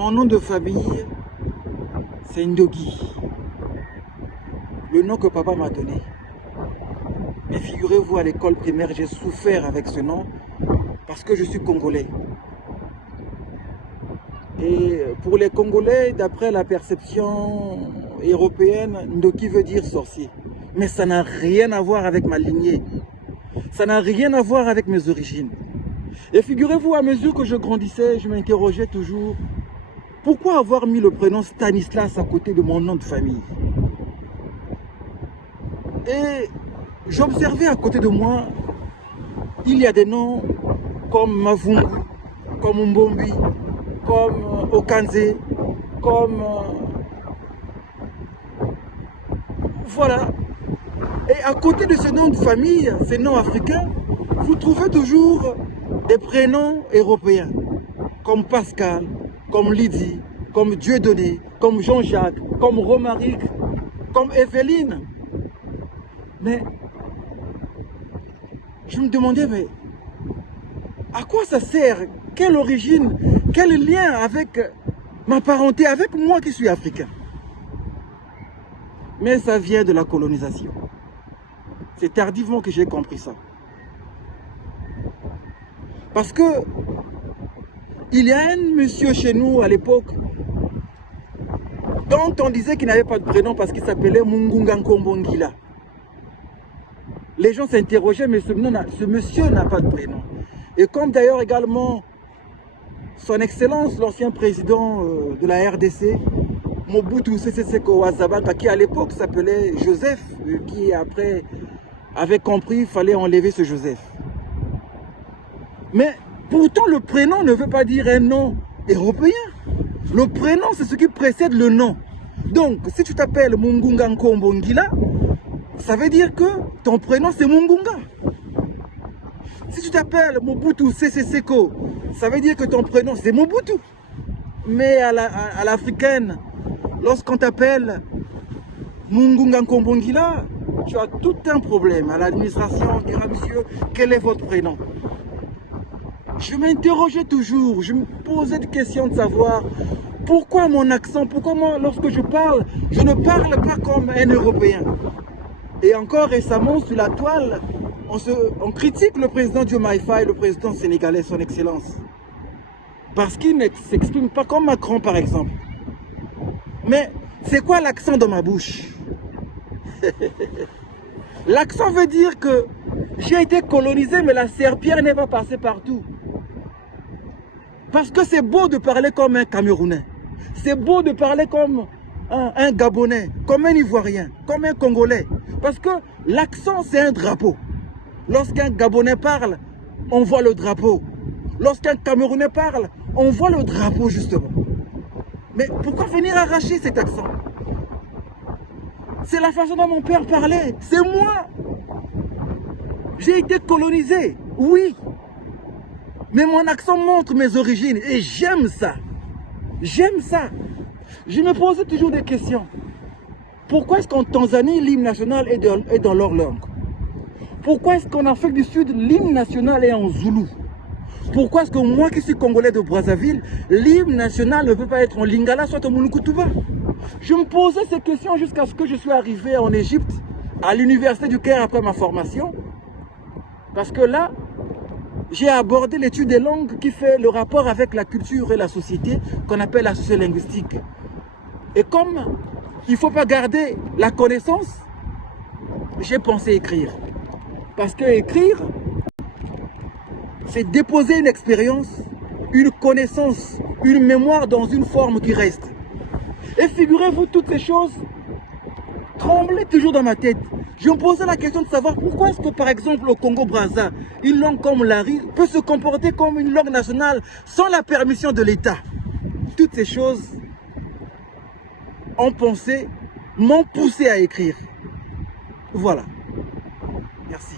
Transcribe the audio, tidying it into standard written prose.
Mon nom de famille, c'est Ndogi. Le nom que papa m'a donné. Mais figurez-vous, à l'école primaire, j'ai souffert avec ce nom parce que je suis congolais. Et pour les Congolais, d'après la perception européenne, Ndogi veut dire sorcier. Mais ça n'a rien à voir avec ma lignée. Ça n'a rien à voir avec mes origines. Et figurez-vous, à mesure que je grandissais, je m'interrogeais toujours, pourquoi avoir mis le prénom Stanislas à côté de mon nom de famille? Et j'observais à côté de moi, il y a des noms comme Mavungu, comme Mbombi, comme Okanze, comme... voilà. Et à côté de ces noms de famille, ces noms africains, vous trouvez toujours des prénoms européens, comme Pascal, comme Lydie, comme Dieudonné, comme Jean-Jacques, comme Romaric, comme Evelyne. Mais je me demandais, mais à quoi ça sert? Quelle origine? Quel lien avec ma parenté, avec moi qui suis africain? Mais ça vient de la colonisation. C'est tardivement que j'ai compris ça. Parce que il y a un monsieur chez nous à l'époque dont on disait qu'il n'avait pas de prénom parce qu'il s'appelait Mungunga Nkombongila. Les gens s'interrogeaient, mais ce monsieur n'a pas de prénom. Et comme d'ailleurs également son Excellence, l'ancien président de la RDC, Mobutu Sese Seko Wazabaka, qui à l'époque s'appelait Joseph, qui après avait compris qu'il fallait enlever ce Joseph. Mais pourtant le prénom ne veut pas dire un nom européen. Le prénom c'est ce qui précède le nom. Donc si tu t'appelles Mungunga Nkombongila, ça veut dire que ton prénom c'est Mungunga. Si tu t'appelles Mobutu Sese Seko, ça veut dire que ton prénom c'est Mobutu. Mais à l'africaine, lorsqu'on t'appelle Mungunga Nkombongila, tu as tout un problème. À l'administration, on dira, monsieur, quel est votre prénom? Je m'interrogeais toujours, je me posais des questions de savoir pourquoi mon accent, pourquoi moi, lorsque je parle, je ne parle pas comme un Européen. Et encore récemment, sur la toile, on critique le président Diomaye Faye, le président sénégalais, son excellence. Parce qu'il ne s'exprime pas comme Macron, par exemple. Mais c'est quoi l'accent dans ma bouche? L'accent veut dire que j'ai été colonisé, mais la serpillère n'est pas passée partout. Parce que c'est beau de parler comme un Camerounais. C'est beau de parler comme un Gabonais, comme un Ivoirien, comme un Congolais. Parce que l'accent, c'est un drapeau. Lorsqu'un Gabonais parle, on voit le drapeau. Lorsqu'un Camerounais parle, on voit le drapeau, justement. Mais pourquoi venir arracher cet accent? C'est la façon dont mon père parlait. C'est moi. J'ai été colonisé, oui. Mais mon accent montre mes origines et j'aime ça. J'aime ça. Je me posais toujours des questions. Pourquoi est-ce qu'en Tanzanie, l'hymne national est dans leur langue? Pourquoi est-ce qu'en Afrique du Sud, l'hymne national est en zoulou? Pourquoi est-ce que moi qui suis congolais de Brazzaville, l'hymne national ne peut pas être en lingala, soit en mulukutuba? Je me posais ces questions jusqu'à ce que je suis arrivé en Égypte, à l'université du Caire après ma formation. Parce que là, j'ai abordé l'étude des langues qui fait le rapport avec la culture et la société, qu'on appelle la sociolinguistique. Et comme il ne faut pas garder la connaissance, j'ai pensé écrire. Parce que écrire, c'est déposer une expérience, une connaissance, une mémoire dans une forme qui reste. Et figurez-vous, toutes ces choses tremblaient toujours dans ma tête. Je me posais la question de savoir pourquoi est-ce que, par exemple, au Congo-Brazza, une langue comme l'Ari peut se comporter comme une langue nationale sans la permission de l'État. Toutes ces choses m'ont poussé à écrire. Voilà. Merci.